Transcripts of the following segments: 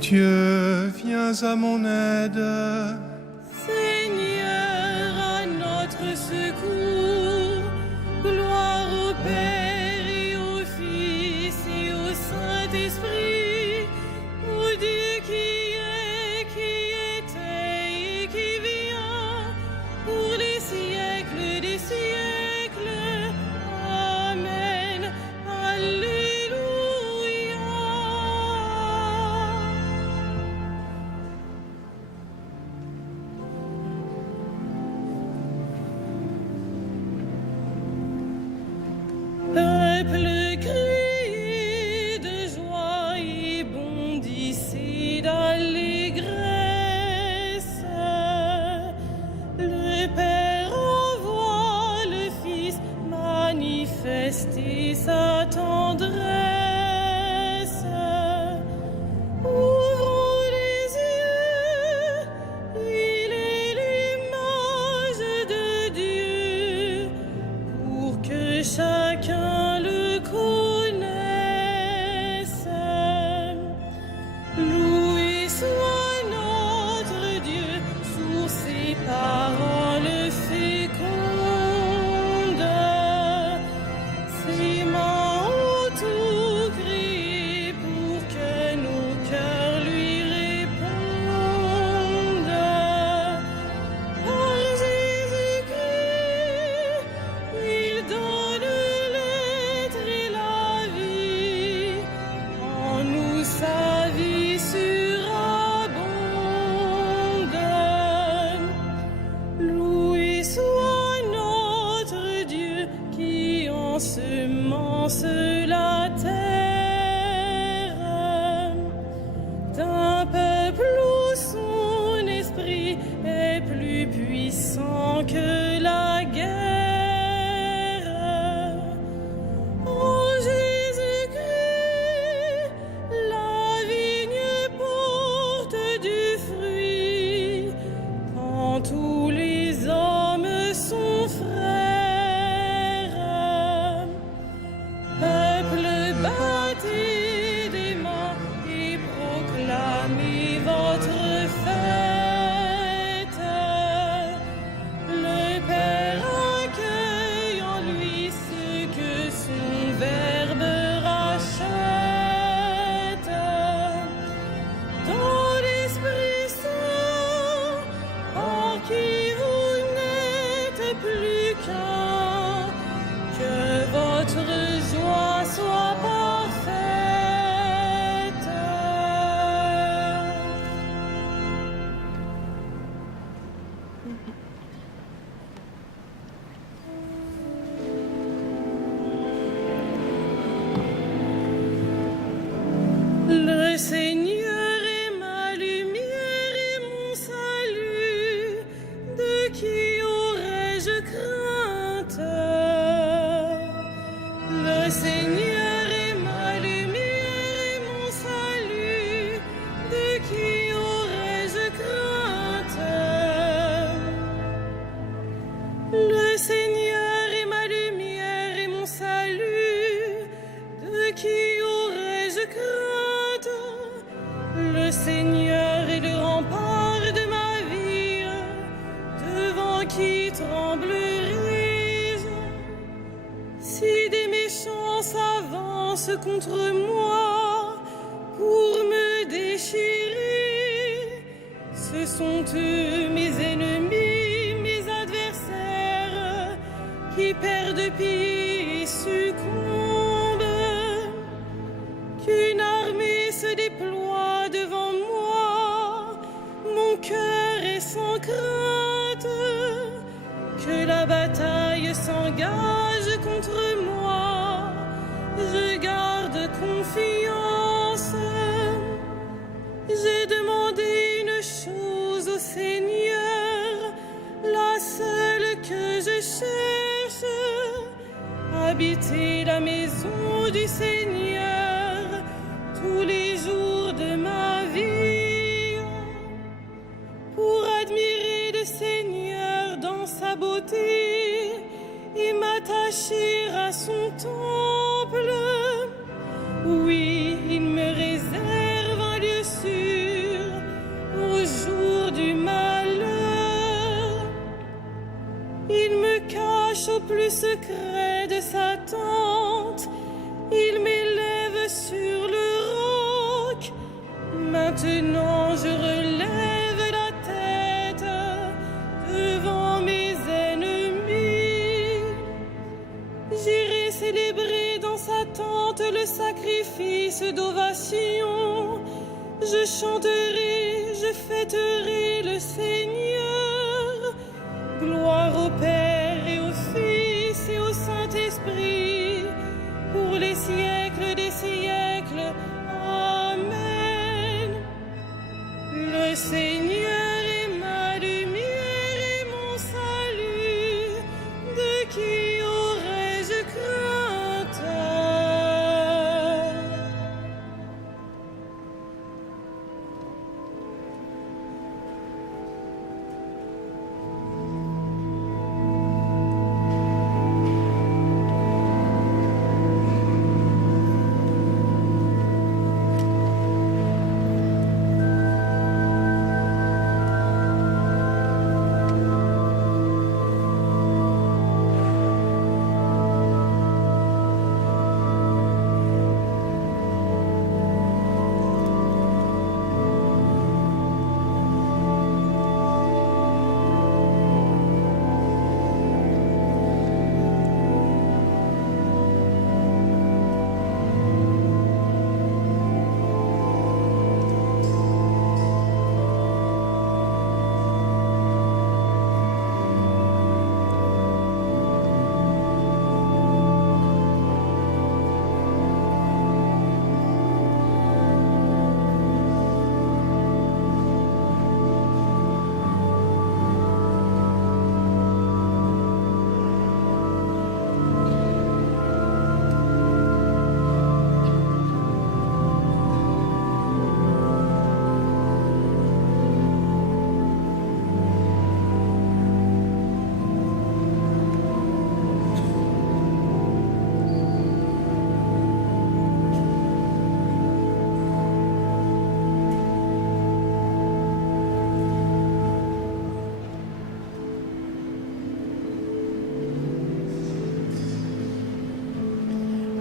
Dieu, viens à mon aide. Seigneur, à notre secours. Gloire au Père et au Fils et au Saint-Esprit, au Dieu qui est, qui était et qui vient, pour les siècles des siècles. Amen. Alléluia. Peuple, criez de joie et bondissez d'allégresse. Le Père envoie le Fils manifester sa tendresse. Ouvrons les yeux, il est l'image de Dieu, pour que chacun le connaisse. Loué soit notre Dieu, source et parole féconde. Ses mains ont tout créé pour que nos cœurs lui répondent. Par Jésus-Christ, il donne l'être et la vie, en nous sa vie surabonde. Loué soit notre Dieu qui ensemence la terre, d'un peuple où son esprit est plus puissant que la guerre. En Jésus-Christ, la vigne porte du fruit, quand tous les hommes sont frères. Peuple, battez des mains et proclamez votre fête. Le Père accueille en lui ce que son Verbe rachète. Dans l'Esprit Saint, par qui vous n'êtes plus qu'un, que votre joie soit parfaite. Le Seigneur est ma lumière et mon salut, de qui aurais-je crainte? Le Seigneur est ma lumière et mon salut, de qui aurais-je crainte? Le Seigneur est ma lumière et mon salut, de qui aurais-je crainte? Le Seigneur est le rempart de ma vie, devant qui tremblerai-je? Si des méchants s'avancent contre moi pour me déchirer, ce sont eux mes ennemis, mes adversaires, qui perdent pied et succombent. Qu'une armée se déploie devant moi, mon cœur est sans crainte. Que la bataille s'engage contre moi, je garde confiance. J'ai demandé une chose au Seigneur, la seule que je cherche, habiter la maison du Seigneur tous les jours de ma vie, pour admirer le Seigneur dans sa beauté et m'attacher à son temple. Oui, il me réserve un lieu sûr m'approche au plus secret de sa tente. Il m'élève sur le roc. Maintenant je relève la tête devant mes ennemis. J'irai célébrer dans sa tente le sacrifice d'ovation. Je chanterai, je fêterai le Seigneur. Gloire au Père et au Fils et au Saint-Esprit, pour les siècles des siècles. Amen. Le Seigneur est ma lumière et mon salut. De qui aurais-je crainte?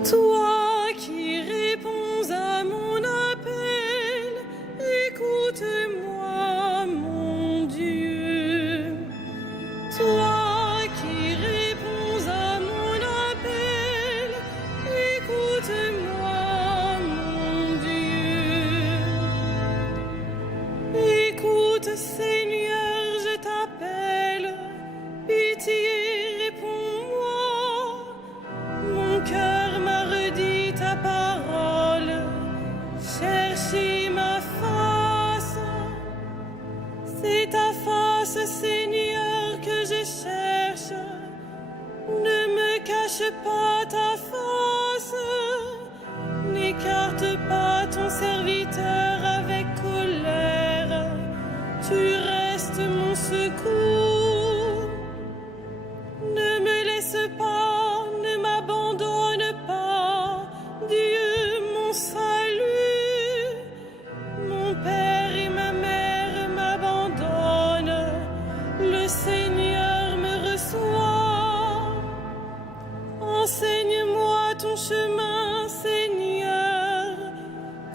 Toi qui réponds à mon appel, écoute-moi, mon Dieu. Toi qui réponds à mon appel, écoute-moi, mon Dieu. Écoute, Seigneur, je t'appelle, pitié, réponds-moi. Mon cœur m'a redit ta parole, cherchez ma face. C'est ta face, Seigneur, que je cherche. Ne me cache pas ta face, n'écarte pas ton serviteur avec colère. Tu restes mon secours. Ne me laisse pas, ne m'abandonne pas, Dieu mon salut. Mon père et ma mère m'abandonnent, le Seigneur me reçoit. Enseigne-moi ton chemin, Seigneur.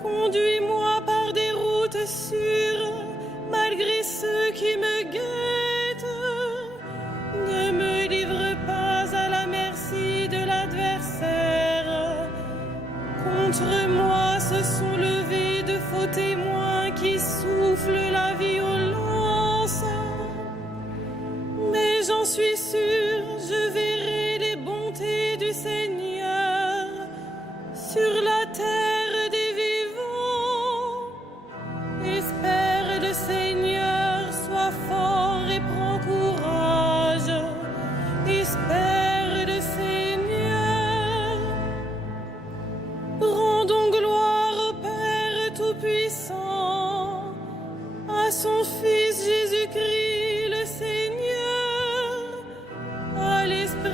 Conduis-moi par des routes sûres, malgré ceux qui me guettent. Ne me livre pas à la merci de l'adversaire. Contre moi se sont levés de faux témoins qui soufflent la violence. Mais j'en suis sûre, je verrai les bontés du Seigneur sur la terre des vivants. Espère le Seigneur, sois fort et prends courage. Espère le Seigneur. Rendons gloire au Père Tout-Puissant, à son Fils Jésus-Christ le Seigneur, à l'Esprit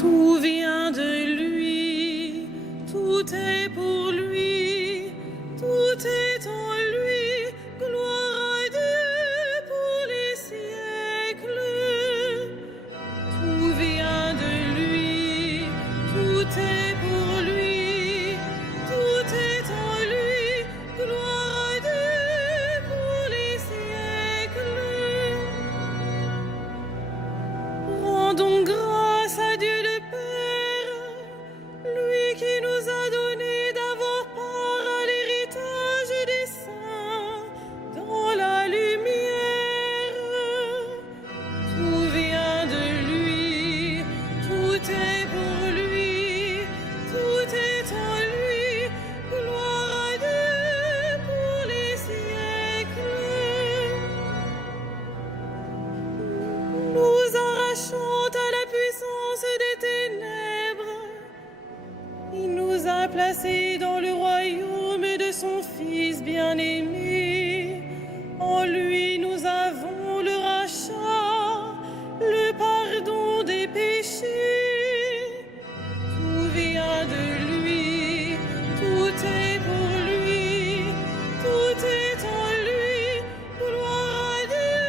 Tout vient de lui, tout est pour lui, tout est en lui. Gloire à Dieu pour les siècles. Tout vient de lui, tout est pour lui, tout est en lui. Gloire à Dieu pour les siècles. Rendons grâce à Dieu le Père, lui qui nous a donné d'avoir part à l'héritage des saints dans la lumière. Tout vient de lui, tout est pour lui, tout est en lui. Gloire à Dieu pour les siècles. Nous arrachons à la puissance des ténèbres. Il nous a placés dans le royaume de son Fils bien-aimé. En lui nous avons le rachat, le pardon des péchés. Tout vient de lui, tout est pour lui, tout est en lui. Gloire à Dieu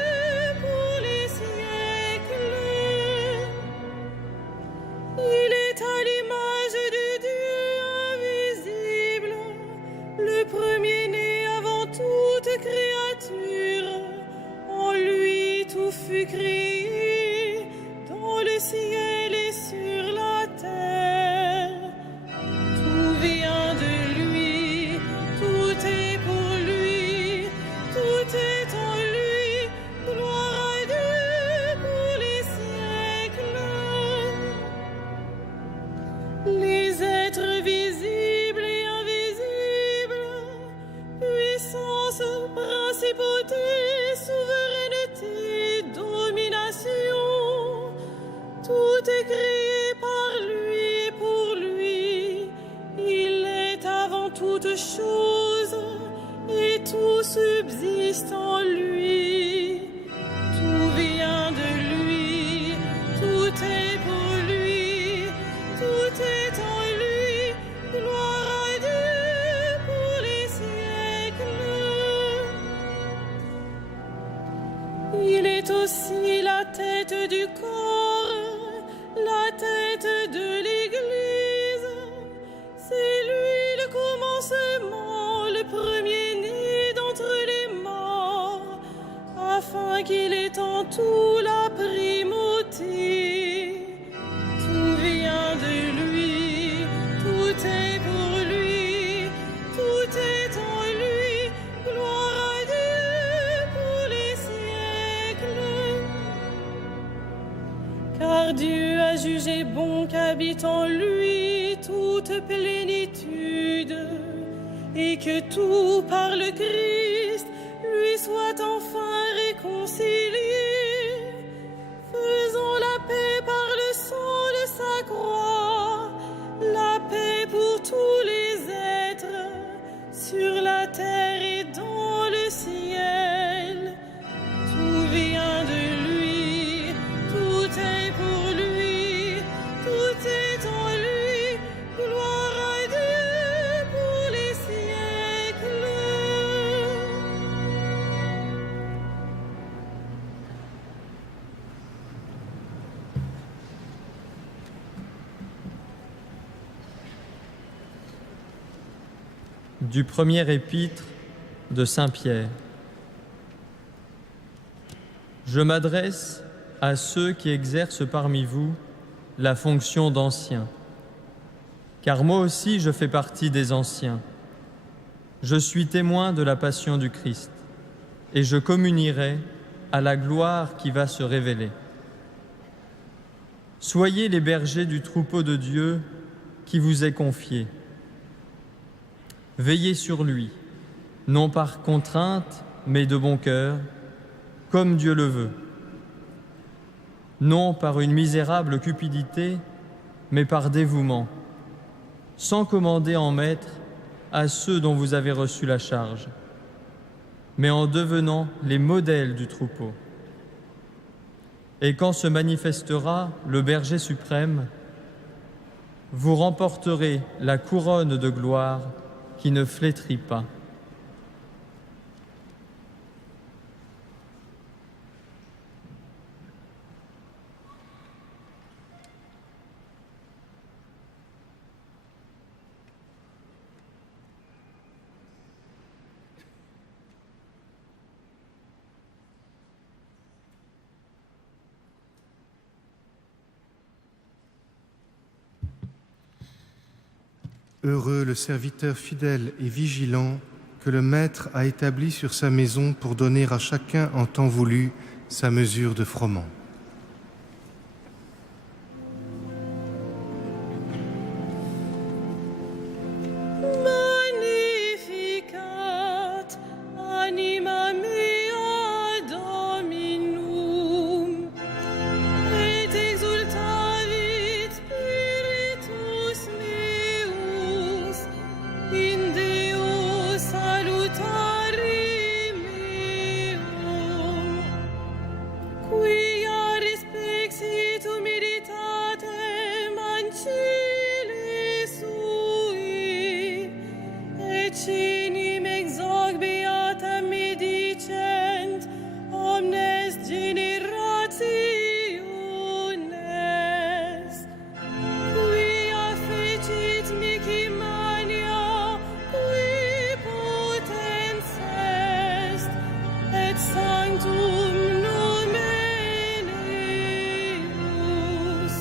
pour les siècles. Il est à l'image du Dieu invisible, le premier-né avant toute créature. En lui tout fut créé, dans le ciel et sur la terre. Tout vient de lui, tout est pour lui, tout est en lui. Gloire à Dieu pour les siècles. Les êtres visibles et invisibles, puissance, principauté, souveraineté, domination, tout est créé par lui et pour lui. Il est avant toute chose et tout subsiste en lui. Tout vient de lui, tout est pour lui, tout est en lui. Gloire à Dieu pour les siècles. Il est aussi la tête du corps, la tête de l'Église. C'est lui le commencement, le premier-né d'entre les morts, afin qu'il ait en tout la primauté. Tout vient de lui, tout est pour lui, tout est en lui. Gloire à Dieu pour les siècles. Car Dieu a jugé bon qu'habite en lui toute plénitude, et que tout par le Christ lui soit enfin réconcilié. Faisons la paix par le sang de sa croix, la paix pour tous les êtres, sur la terre et dans le ciel. Tout vient de lui, tout est pour lui, tout est en lui. Gloire à Dieu pour les siècles. Du premier épître de Saint Pierre. Je m'adresse à ceux qui exercent parmi vous la fonction d'anciens, car moi aussi je fais partie des anciens. Je suis témoin de la passion du Christ, et je communierai à la gloire qui va se révéler. Soyez les bergers du troupeau de Dieu qui vous est confié. Veillez sur lui, non par contrainte, mais de bon cœur, comme Dieu le veut. Non par une misérable cupidité, mais par dévouement, sans commander en maître à ceux dont vous avez reçu la charge, mais en devenant les modèles du troupeau. Et quand se manifestera le berger suprême, vous remporterez la couronne de gloire qui ne flétrit pas. Heureux le serviteur fidèle et vigilant que le Maître a établi sur sa maison pour donner à chacun en temps voulu sa mesure de froment. Magnificat anima mea Dominum, et exultavit spiritus meus in Deo salutari meum, quia respexit humilitatem ancilli sui, et cinim exoc beata medicent omnes generationes, quia fecit mihi mania, qui potens est, et sanctum nomen eius,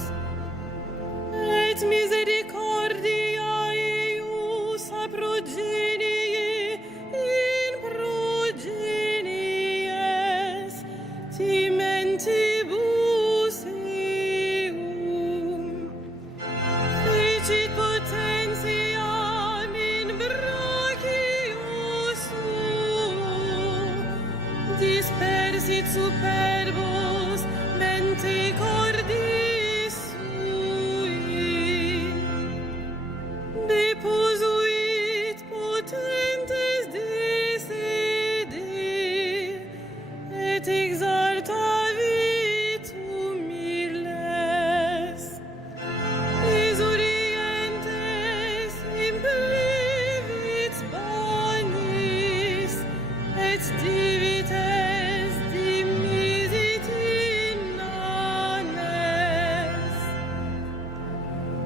et misericordia eius a progenie in progenies timentibus eum, fecit potentiam in brachio suo, dispersit superbos mente cordis sui, deposuit potentes desede, et exaltavit humiles, exurientes implevit banis, et divites dimisit in nanes.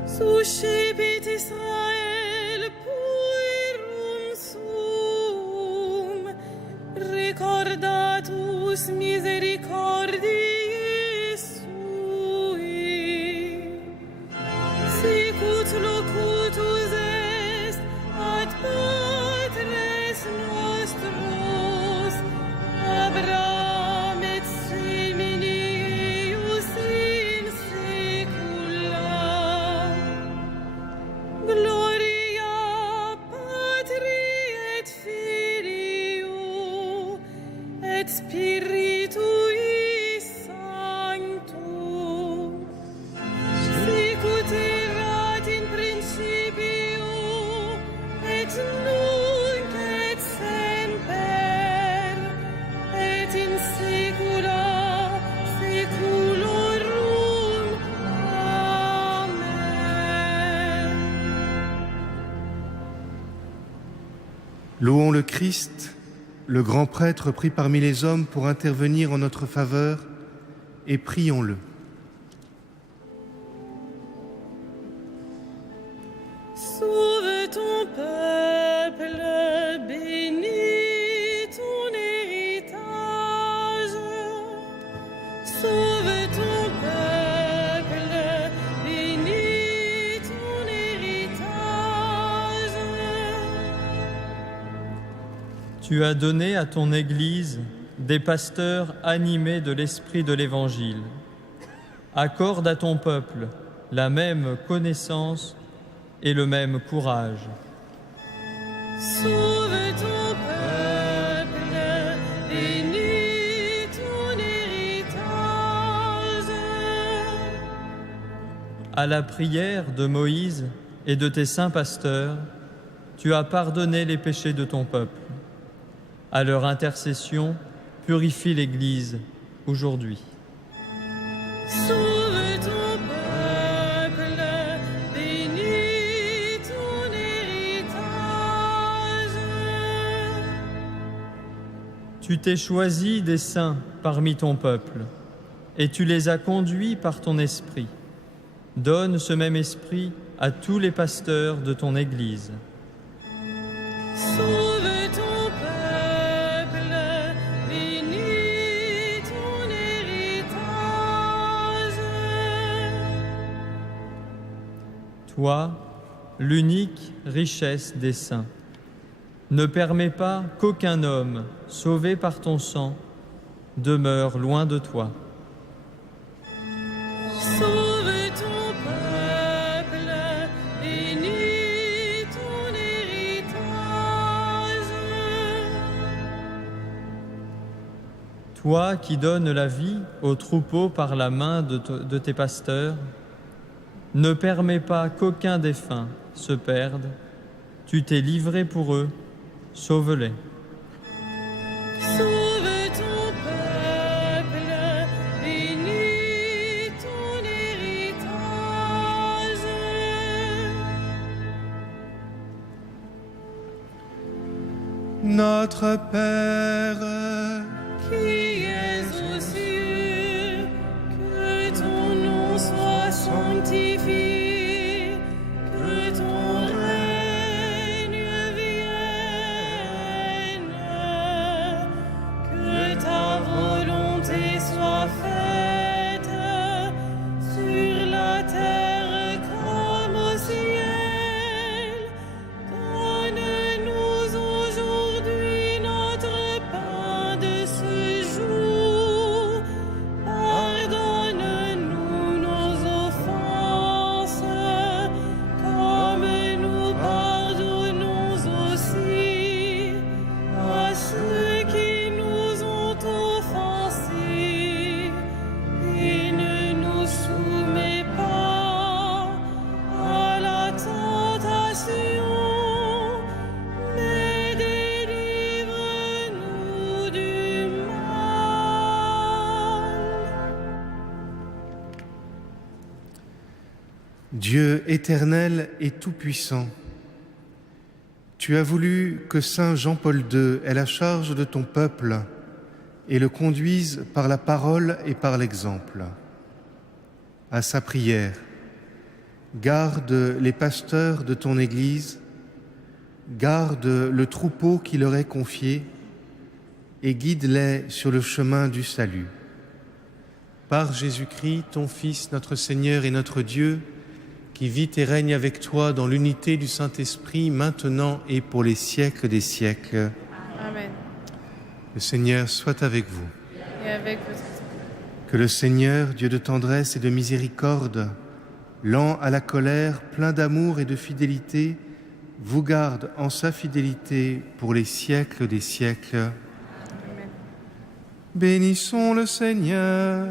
Suscepit Israel puerum sum, recordatus misericordiae sui, sicut locutus est ad patres nostros, Abraham et semini eius in saecula. Gloria Patri et Filio et Spiritui Sancto, sicut erat in principio et nunc et semper et in saecula saeculorum. Amen. Louons le Christ, le grand prêtre pris parmi les hommes pour intervenir en notre faveur, et prions-le. Sauve ton peuple, bénis ton héritage. Sauve ton peuple, bénis ton héritage. Tu as donné à ton Église des pasteurs animés de l'esprit de l'Évangile. Accorde à ton peuple la même connaissance et le même courage. Sauve ton peuple, bénis ton héritage. À la prière de Moïse et de tes saints pasteurs, tu as pardonné les péchés de ton peuple. À leur intercession, purifie l'Église aujourd'hui. Sauve ton peuple, bénis Tu t'es choisi des saints parmi ton peuple, et tu les as conduits par ton esprit. Donne ce même esprit à tous les pasteurs de ton Église. Sauve ton peuple, bénis ton héritage. Toi, l'unique richesse des saints, ne permets pas qu'aucun homme, sauvé par ton sang, demeure loin de toi. Sauve ton peuple, bénis ton héritage. Toi qui donnes la vie aux troupeaux par la main de tes pasteurs, ne permets pas qu'aucun défunt se perde. Tu t'es livré pour eux, sauve-les. Sauve ton peuple, bénis ton héritage. Notre Père, Qui es aux cieux, que ton nom soit sanctifié, que ton règne vienne, que ta volonté soit faite sur la terre comme au ciel. Donne-nous aujourd'hui notre pain de ce jour. Pardonne-nous nos offenses, comme nous pardonnons aussi à ceux qui nous ont offensés. Et ne nous soumets pas à la tentation, mais délivre-nous du mal. Dieu éternel et tout-puissant, tu as voulu que Saint Jean-Paul II ait la charge de ton peuple et le conduise par la parole et par l'exemple. À sa prière, garde les pasteurs de ton Église, garde le troupeau qui leur est confié et guide-les sur le chemin du salut. Par Jésus-Christ, ton Fils, notre Seigneur et notre Dieu, qui vit et règne avec toi dans l'unité du Saint-Esprit, maintenant et pour les siècles des siècles. Amen. Le Seigneur soit avec vous. Et avec votre esprit. Que le Seigneur, Dieu de tendresse et de miséricorde, lent à la colère, plein d'amour et de fidélité, vous garde en sa fidélité pour les siècles des siècles. Amen. Bénissons le Seigneur.